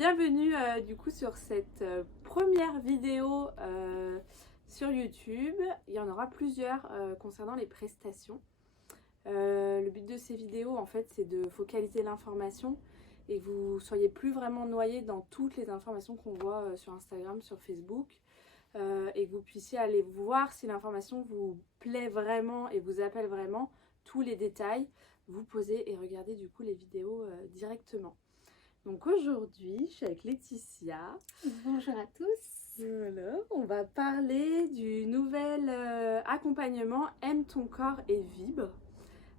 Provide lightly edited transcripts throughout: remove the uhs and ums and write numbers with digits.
bienvenue du coup sur cette première vidéo sur YouTube. Il y en aura plusieurs concernant les prestations. Le but de ces vidéos en fait c'est de focaliser l'information et que vous ne soyez plus vraiment noyés dans toutes les informations qu'on voit sur Instagram, sur Facebook, et que vous puissiez aller voir si l'information vous plaît vraiment et vous appelle vraiment, tous les détails, vous posez et regardez du coup les vidéos directement. Donc aujourd'hui, je suis avec Laetitia. Bonjour à tous. Voilà, on va parler du nouvel accompagnement Aime ton corps et vibre.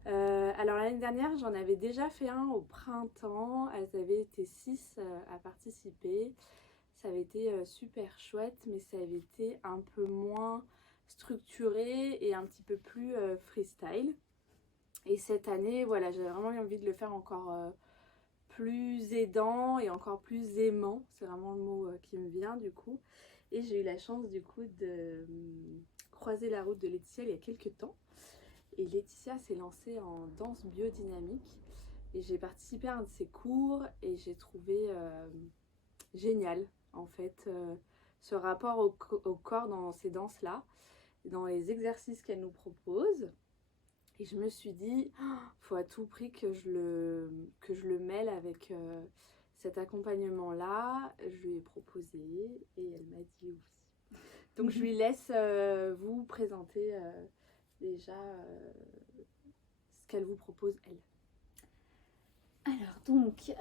Alors l'année dernière, j'en avais déjà fait un au printemps. Elles avaient été 6 à participer. Ça avait été super chouette, mais ça avait été un peu moins structuré et un petit peu plus freestyle. Et cette année, voilà, j'avais vraiment eu envie de le faire encore plus aidant et encore plus aimant, c'est vraiment le mot qui me vient du coup. Et j'ai eu la chance du coup de croiser la route de Laetitia il y a quelques temps. Et Laetitia s'est lancée en danse biodynamique et j'ai participé à un de ses cours et j'ai trouvé génial en fait ce rapport au corps dans ces danses-là, dans les exercices qu'elle nous propose. Et je me suis dit, faut à tout prix que je le mêle avec cet accompagnement-là. Je lui ai proposé et elle m'a dit oui. Donc je lui laisse vous présenter déjà ce qu'elle vous propose elle. Alors donc,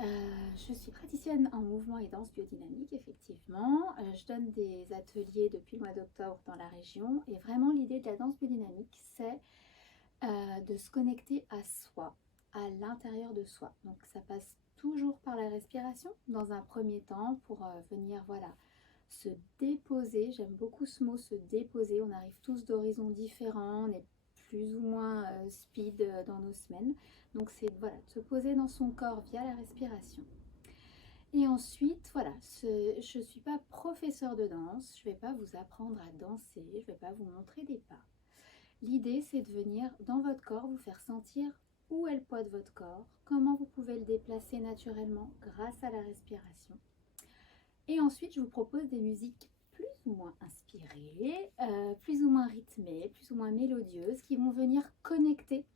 je suis praticienne en mouvement et danse biodynamique, effectivement. Je donne des ateliers depuis le mois d'octobre dans la région. Et vraiment, l'idée de la danse biodynamique, c'est de se connecter à soi, à l'intérieur de soi. Donc ça passe toujours par la respiration dans un premier temps pour venir, voilà, se déposer. J'aime beaucoup ce mot, se déposer. On arrive tous d'horizons différents, on est plus ou moins speed dans nos semaines. Donc c'est voilà, de se poser dans son corps via la respiration. Et ensuite, voilà, je ne suis pas professeur de danse, je ne vais pas vous apprendre à danser, je ne vais pas vous montrer des pas. L'idée, c'est de venir dans votre corps, vous faire sentir où est le poids de votre corps, comment vous pouvez le déplacer naturellement grâce à la respiration. Et ensuite, je vous propose des musiques plus ou moins inspirées, plus ou moins rythmées, plus ou moins mélodieuses, qui vont venir connecter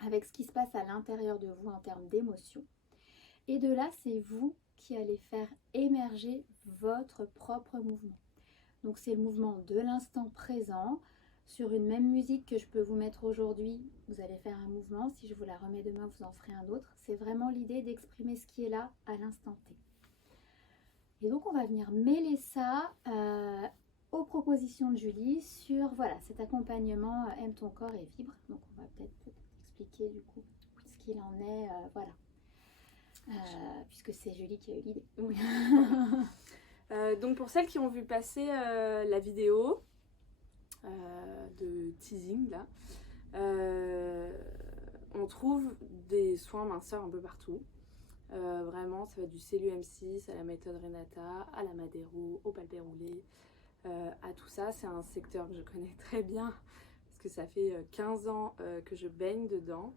avec ce qui se passe à l'intérieur de vous en termes d'émotions. Et de là, c'est vous qui allez faire émerger votre propre mouvement. Donc c'est le mouvement de l'instant présent. Sur une même musique que je peux vous mettre aujourd'hui, vous allez faire un mouvement. Si je vous la remets demain, vous en ferez un autre. C'est vraiment l'idée d'exprimer ce qui est là à l'instant T. Et donc on va venir mêler ça aux propositions de Julie sur voilà, cet accompagnement Aime ton corps et vibre. Donc on va peut-être expliquer du coup ce qu'il en est, voilà. Puisque c'est Julie qui a eu l'idée. Oui. Donc pour celles qui ont vu passer la vidéo de teasing là, on trouve des soins minceurs un peu partout. Vraiment, ça va du CELU-M6 à la méthode Renata, à la Madero, au palpé roulé, à tout ça. C'est un secteur que je connais très bien parce que ça fait 15 ans que je baigne dedans.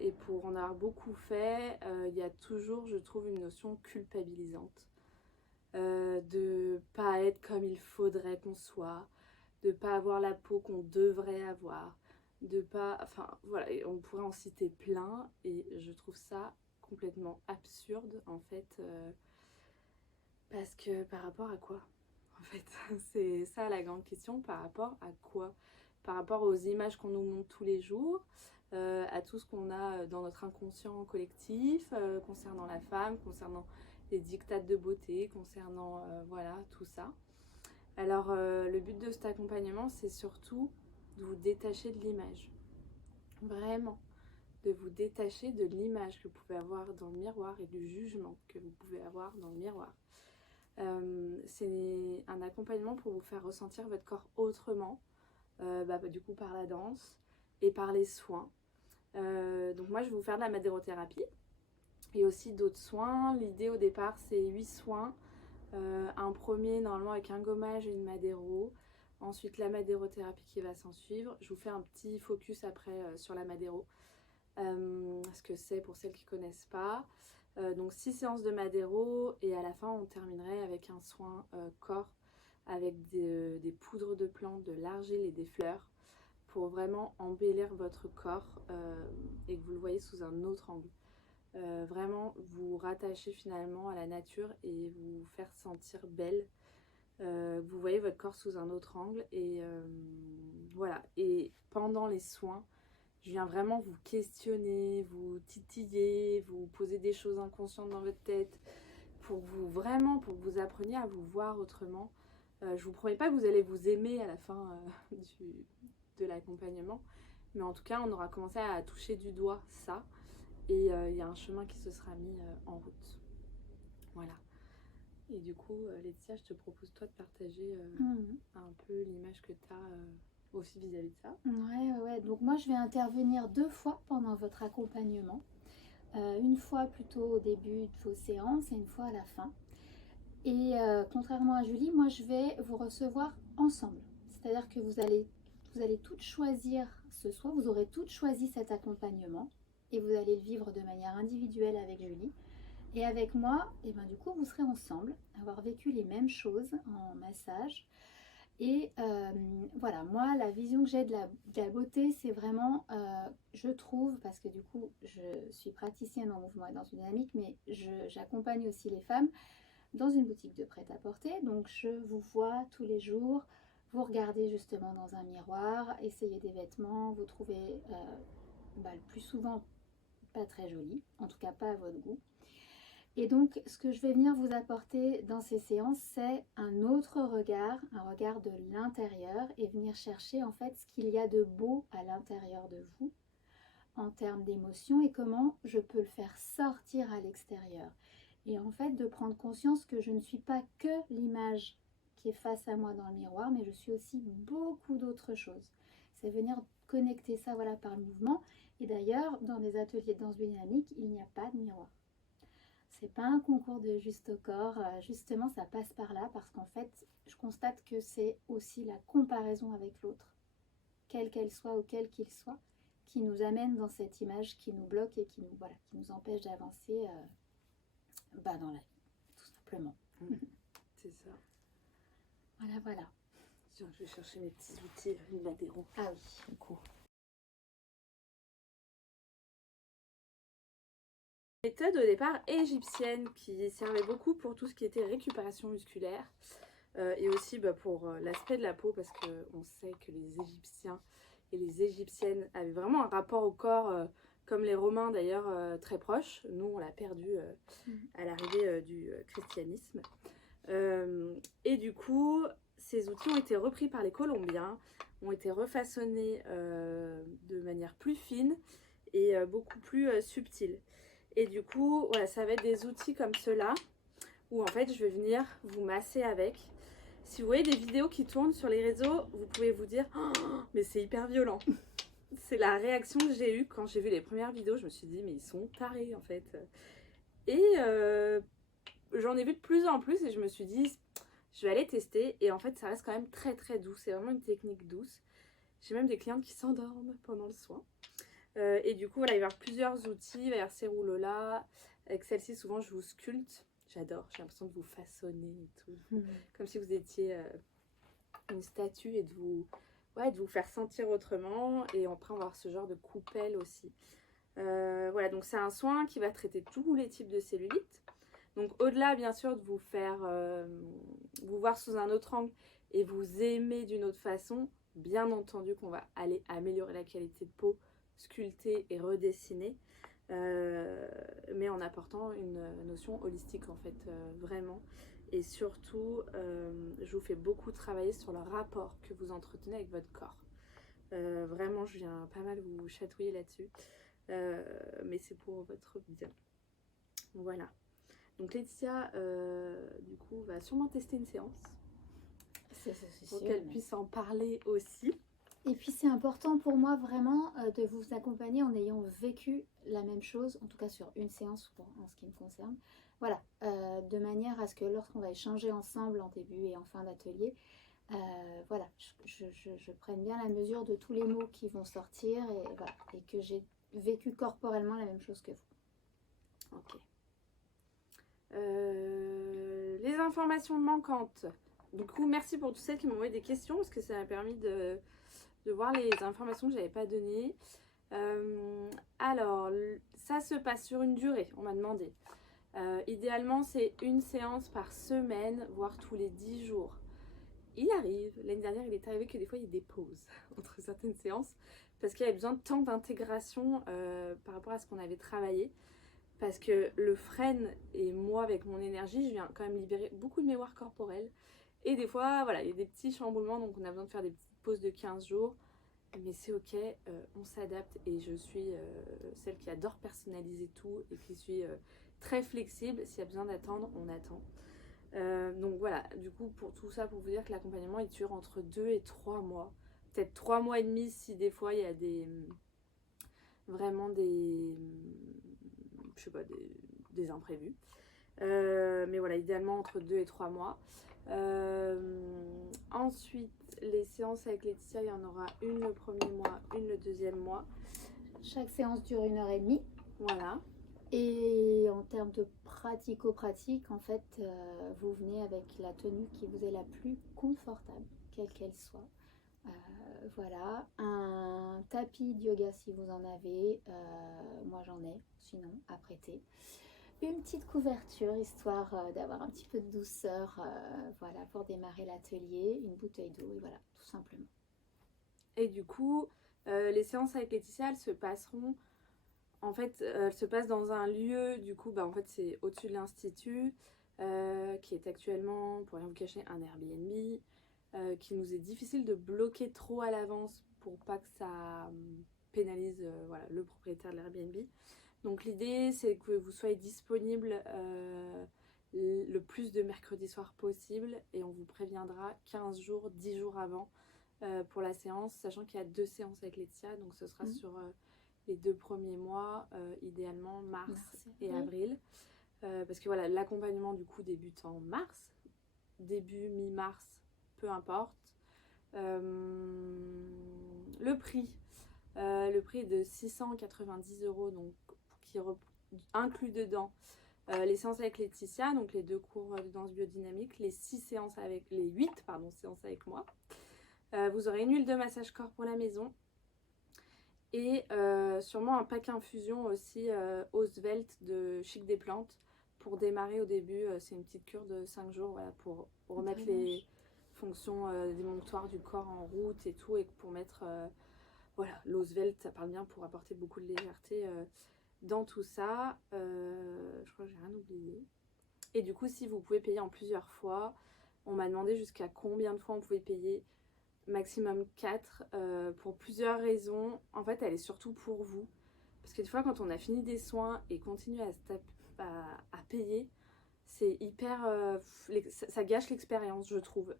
Et pour en avoir beaucoup fait, il y a toujours, je trouve, une notion culpabilisante de pas être comme il faudrait qu'on soit, de pas avoir la peau qu'on devrait avoir, de pas, enfin voilà, on pourrait en citer plein et je trouve ça complètement absurde en fait, parce que par rapport à quoi en fait c'est ça la grande question, par rapport à quoi, par rapport aux images qu'on nous montre tous les jours, à tout ce qu'on a dans notre inconscient collectif concernant la femme, concernant les dictates de beauté, concernant voilà tout ça. Alors le but de cet accompagnement, c'est surtout de vous détacher de l'image, vraiment, de vous détacher de l'image que vous pouvez avoir dans le miroir et du jugement que vous pouvez avoir dans le miroir. C'est un accompagnement pour vous faire ressentir votre corps autrement, du coup par la danse et par les soins. Donc moi je vais vous faire de la madérothérapie et aussi d'autres soins. L'idée au départ c'est 8 soins, un premier normalement avec un gommage et une madéro, ensuite la madérothérapie qui va s'en suivre. Je vous fais un petit focus après sur la madéro, ce que c'est pour celles qui ne connaissent pas. Donc 6 séances de Madero et à la fin on terminerait avec un soin corps avec des poudres de plantes, de l'argile et des fleurs pour vraiment embellir votre corps et que vous le voyez sous un autre angle. Vraiment vous rattacher finalement à la nature et vous faire sentir belle. Vous voyez votre corps sous un autre angle et voilà. Et pendant les soins, je viens vraiment vous questionner, vous titiller, vous poser des choses inconscientes dans votre tête pour que vous appreniez à vous voir autrement. Je vous promets pas que vous allez vous aimer à la fin de l'accompagnement, mais en tout cas on aura commencé à toucher du doigt ça et il y a un chemin qui se sera mis en route. Voilà. Et du coup, Laetitia, je te propose toi de partager un peu l'image que tu as aussi vis-à-vis de ça. Ouais. Donc moi, je vais intervenir 2 fois pendant votre accompagnement. Une fois plutôt au début de vos séances et une fois à la fin. Et contrairement à Julie, moi, je vais vous recevoir ensemble. C'est-à-dire que vous allez toutes choisir ce soir, vous aurez toutes choisi cet accompagnement et vous allez le vivre de manière individuelle avec Julie. Et avec moi, et ben du coup, vous serez ensemble, avoir vécu les mêmes choses en massage. Et voilà, moi, la vision que j'ai de la beauté, c'est vraiment, je trouve, parce que du coup, je suis praticienne en mouvement et danse dynamique, mais j'accompagne aussi les femmes dans une boutique de prêt-à-porter. Donc, je vous vois tous les jours, vous regardez justement dans un miroir, essayez des vêtements, vous trouvez le plus souvent pas très jolis, en tout cas pas à votre goût. Et donc, ce que je vais venir vous apporter dans ces séances, c'est un autre regard, un regard de l'intérieur et venir chercher en fait ce qu'il y a de beau à l'intérieur de vous en termes d'émotions et comment je peux le faire sortir à l'extérieur. Et en fait, de prendre conscience que je ne suis pas que l'image qui est face à moi dans le miroir, mais je suis aussi beaucoup d'autres choses. C'est venir connecter ça voilà, par le mouvement. Et d'ailleurs, dans des ateliers de danse dynamique, il n'y a pas de miroir. C'est pas un concours de juste au corps, justement ça passe par là parce qu'en fait je constate que c'est aussi la comparaison avec l'autre, quelle qu'elle soit ou quel qu'il soit, qui nous amène dans cette image qui nous bloque et qui nous empêche d'avancer dans la vie, tout simplement. C'est ça. Voilà. Tiens, je vais chercher mes petits outils, une Madero. Ah oui. Du coup. Méthode au départ égyptienne qui servait beaucoup pour tout ce qui était récupération musculaire et aussi pour l'aspect de la peau parce qu'on sait que les Égyptiens et les Égyptiennes avaient vraiment un rapport au corps comme les Romains d'ailleurs très proche. Nous on l'a perdu à l'arrivée du christianisme et du coup ces outils ont été repris par les Colombiens, ont été refaçonnés de manière plus fine et beaucoup plus subtile. Et du coup, voilà, ça va être des outils comme ceux-là, où en fait, je vais venir vous masser avec. Si vous voyez des vidéos qui tournent sur les réseaux, vous pouvez vous dire oh, mais c'est hyper violent. C'est la réaction que j'ai eue quand j'ai vu les premières vidéos. Je me suis dit, mais ils sont tarés en fait. Et j'en ai vu de plus en plus et je me suis dit, je vais aller tester. Et en fait, ça reste quand même très très doux. C'est vraiment une technique douce. J'ai même des clientes qui s'endorment pendant le soin. Et du coup, voilà, il va y avoir plusieurs outils. Il va y avoir ces rouleaux-là. Avec celle-ci, souvent, je vous sculpte. J'adore. J'ai l'impression de vous façonner et tout. Comme si vous étiez une statue et de vous faire sentir autrement. Et après, on va avoir ce genre de coupelle aussi. Voilà, donc c'est un soin qui va traiter tous les types de cellulite. Donc, au-delà, bien sûr, de vous faire vous voir sous un autre angle et vous aimer d'une autre façon, bien entendu qu'on va aller améliorer la qualité de peau, sculpter et redessiner, mais en apportant une notion holistique en fait, vraiment. Et surtout, je vous fais beaucoup travailler sur le rapport que vous entretenez avec votre corps. Vraiment, je viens pas mal vous chatouiller là-dessus, mais c'est pour votre bien. Voilà. Donc Laetitia, du coup, va sûrement tester une séance pour qu'elle puisse en parler aussi. Et puis c'est important pour moi vraiment de vous accompagner en ayant vécu la même chose, en tout cas sur une séance en ce qui me concerne. Voilà, de manière à ce que lorsqu'on va échanger ensemble en début et en fin d'atelier, voilà, je prenne bien la mesure de tous les mots qui vont sortir et que j'ai vécu corporellement la même chose que vous. Ok. Les informations manquantes. Du coup, merci pour tous celles qui m'ont envoyé des questions parce que ça m'a permis de voir les informations que j'avais pas données. Alors, ça se passe sur une durée, on m'a demandé. Idéalement, c'est une séance par semaine, voire tous les 10 jours. Il arrive, l'année dernière, il est arrivé que des fois, il y ait des pauses entre certaines séances parce qu'il y avait besoin de temps d'intégration par rapport à ce qu'on avait travaillé. Parce que le frêne et moi, avec mon énergie, je viens quand même libérer beaucoup de mémoire corporelle. Et des fois, voilà, il y a des petits chamboulements, donc on a besoin de faire des petites pauses de 15 jours. Mais c'est ok, on s'adapte et je suis celle qui adore personnaliser tout et qui suis très flexible. S'il y a besoin d'attendre, on attend. Donc voilà, du coup, pour tout ça, pour vous dire que l'accompagnement, il dure entre 2 et 3 mois. Peut-être 3 mois et demi si des fois il y a vraiment des, je sais pas, des imprévus. Mais voilà, idéalement entre 2 et 3 mois. Ensuite, les séances avec Laetitia, il y en aura une le premier mois, une le deuxième mois. Chaque séance dure 1h30. Voilà. Et en termes de pratico-pratique, en fait, vous venez avec la tenue qui vous est la plus confortable, quelle qu'elle soit. Voilà, un tapis de yoga si vous en avez, moi j'en ai, sinon à prêter. Une petite couverture histoire d'avoir un petit peu de douceur, voilà, pour démarrer l'atelier, une bouteille d'eau et voilà, tout simplement. Et du coup, les séances avec Laetitia, elles se passeront, en fait, elles se passent dans un lieu, du coup, en fait, c'est au-dessus de l'Institut, qui est actuellement, pour rien vous cacher, un Airbnb, qui nous est difficile de bloquer trop à l'avance pour pas que ça pénalise voilà, le propriétaire de l'Airbnb. Donc l'idée, c'est que vous soyez disponible le plus de mercredis soirs possible et on vous préviendra 15 jours, 10 jours avant pour la séance, sachant qu'il y a 2 séances avec Laetitia, donc ce sera sur les 2 premiers mois, idéalement mars et avril. Parce que voilà, l'accompagnement du coup débute en mars, début, mi-mars, peu importe. Le prix est de 690 €, donc qui inclut dedans les séances avec Laetitia, donc les 2 cours de danse biodynamique, les 8 séances avec moi. Vous aurez une huile de massage corps pour la maison et sûrement un pack infusion aussi au svelte de Chic des Plantes pour démarrer au début. C'est une petite cure de 5 jours voilà, pour remettre les fonctions démontoires du corps en route et tout, et pour mettre voilà, l'eau svelte, ça parle bien pour apporter beaucoup de légèreté dans tout ça. Je crois que j'ai rien oublié. Et du coup, si vous pouvez payer en plusieurs fois, on m'a demandé jusqu'à combien de fois on pouvait payer. Maximum 4 pour plusieurs raisons. En fait, elle est surtout pour vous. Parce que des fois, quand on a fini des soins et continue à payer, c'est hyper... ça gâche l'expérience, je trouve.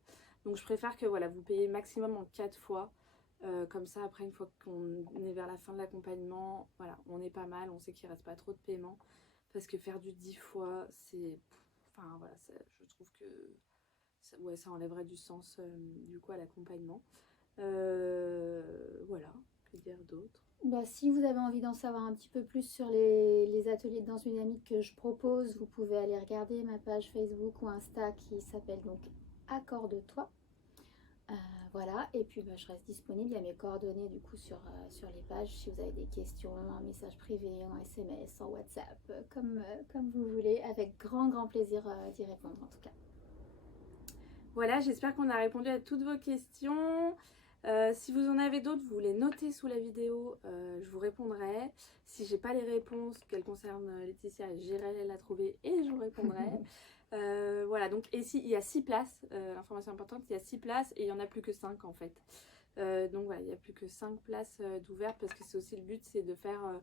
Donc, je préfère que voilà, vous payez maximum en 4 fois. Comme ça, après, une fois qu'on est vers la fin de l'accompagnement, voilà, on est pas mal, on sait qu'il reste pas trop de paiement. Parce que faire du 10 fois, c'est... Enfin, voilà, je trouve que... ça enlèverait du sens du coup à l'accompagnement. Voilà, que dire d'autre? Si vous avez envie d'en savoir un petit peu plus sur les ateliers de danse dynamique que je propose, vous pouvez aller regarder ma page Facebook ou Insta qui s'appelle donc Accorde-toi. Voilà, et puis je reste disponible, il y a mes coordonnées du coup sur les pages si vous avez des questions, un message privé, en SMS, en WhatsApp, comme vous voulez, avec grand plaisir d'y répondre en tout cas. Voilà, j'espère qu'on a répondu à toutes vos questions. Si vous en avez d'autres, vous les notez sous la vidéo, je vous répondrai. Si j'ai pas les réponses qu'elles concernent Laetitia, j'irai la trouver et je vous répondrai. Voilà, donc ici il y a 6 places, information importante, il y a 6 places et il n'y en a plus que 5 en fait. Donc voilà, il n'y a plus que 5 places d'ouvertes parce que c'est aussi le but, c'est de faire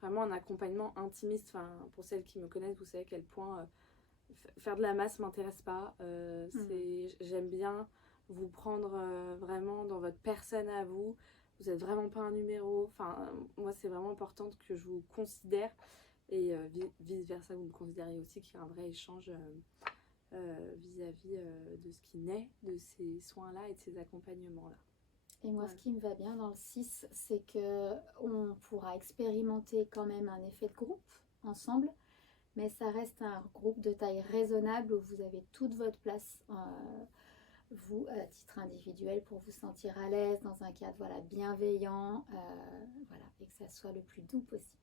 vraiment un accompagnement intimiste. Enfin, pour celles qui me connaissent, vous savez à quel point faire de la masse m'intéresse pas. J'aime bien vous prendre vraiment dans votre personne à vous. Vous n'êtes vraiment pas un numéro. Enfin, moi, c'est vraiment important que je vous considère et vice versa, vous me considérez aussi, qu'il y a un vrai échange vis-à-vis de ce qui naît de ces soins-là et de ces accompagnements-là. Et moi, ce qui me va bien dans le 6, c'est qu'on pourra expérimenter quand même un effet de groupe ensemble, mais ça reste un groupe de taille raisonnable où vous avez toute votre place, vous, à titre individuel, pour vous sentir à l'aise dans un cadre voilà, bienveillant, voilà, et que ça soit le plus doux possible.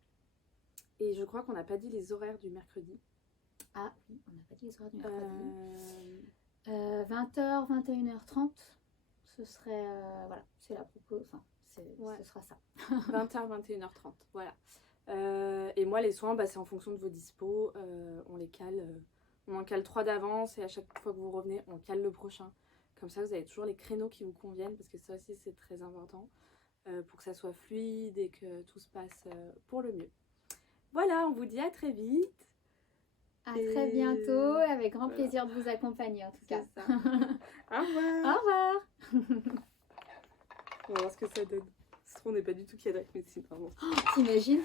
Et je crois qu'on n'a pas dit les horaires du mercredi. Ah oui, on n'a pas dit les horaires du mercredi. 20h, 21h30, ce serait, voilà, c'est la propos, enfin, ce sera ça. 20h, 21h30, voilà. Et moi, les soins, c'est en fonction de vos dispos. On les cale, on en cale 3 d'avance et à chaque fois que vous revenez, on cale le prochain. Comme ça, vous avez toujours les créneaux qui vous conviennent parce que ça aussi, c'est très important pour que ça soit fluide et que tout se passe pour le mieux. Voilà, on vous dit à très vite. À très bientôt, avec grand plaisir de vous accompagner en tout cas. Ça. Au revoir. Au revoir. On va voir ce que ça donne. On n'est pas du tout cadré avec médecine, vraiment. T'imagines?